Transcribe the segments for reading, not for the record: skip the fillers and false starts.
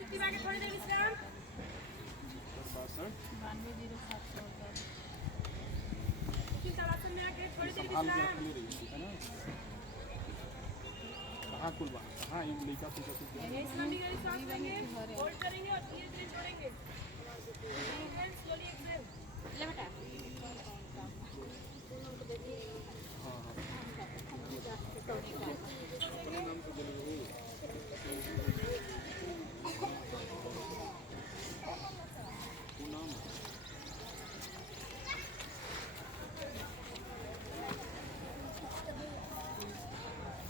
थोड़ी देर विश्राम। 62 तालासन में आके थोड़ी देर संभाल के विश्राम। रखनी रही है ना। कहाँ कुल बात कहाँ इमली का तुझे कुछ सांस लेंगे, होल्ड करेंगे और धीरे धीरे छोड़ेंगे। Slowly exhale. ले बेटा।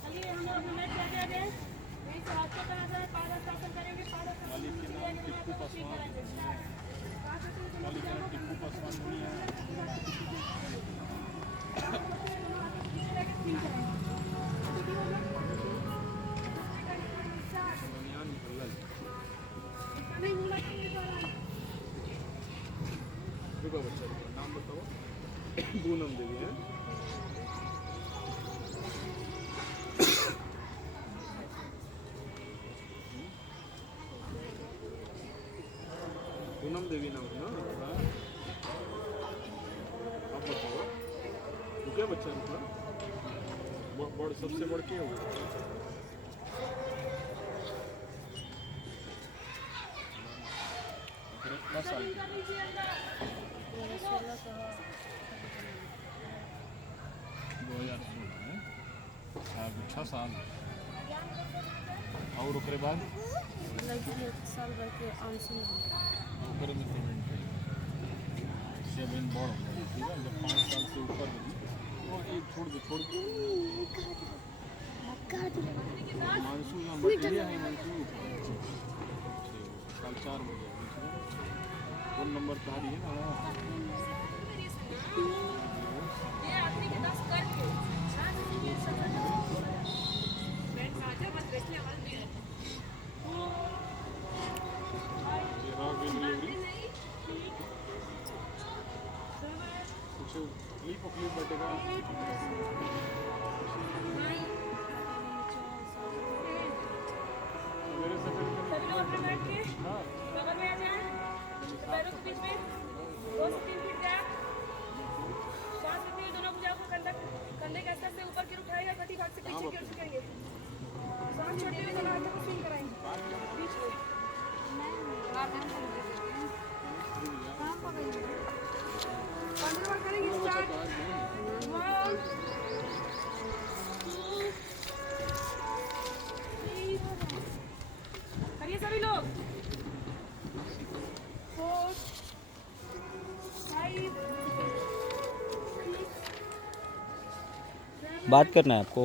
चलिए हम लोग अपने मैट पे आ जाएंगे। यहीं से हाथों का आधा पादासन करेंगे। पादासन टिप्पू पासवान टिप्पू पासवान नहीं है रुको बच्चा नाम बताओ पूनम देवी है पूनम देवी नाम है ना आप बताओ रुके बच्चा रुका बड़ सबसे बड़ के हो कितना साल की 2016 में 6 साल और ओकरे बाद साल भर के आंसू ओकरे में पेमेंट है सेवन बड़ हो गया ठीक है जब 5 साल से ऊपर होगी तो एक छोड़ दे मानसू यहाँ बढ़िया है मानसू साल 4 बजे फोन नंबर तारी है ना ये आखिरी के 10 करके बैंड बाजा बस बैठने वाला भी है। ये रॉ डिलीवरी कुछ क्लिप बैठेगा मेरे से सभी लोग अपने बैठ के हाँ कमर में आ जाएं। पैरों के बीच में 2 से 3 फीट गैप। सांस लेते हुए दोनों भुजाओं को कंधे के स्तर से ऊपर की ओर उठाएगा। कटी भाग से पीछे की ओर झुकेंगे। सांस छोड़ते हुए दोनों हाथों को स्विंग कराएंगे बीच में। कंधे पर करेंगे स्टार्ट। 1 2 3 करिए सभी लोग। 4 5 बात करना है आपको।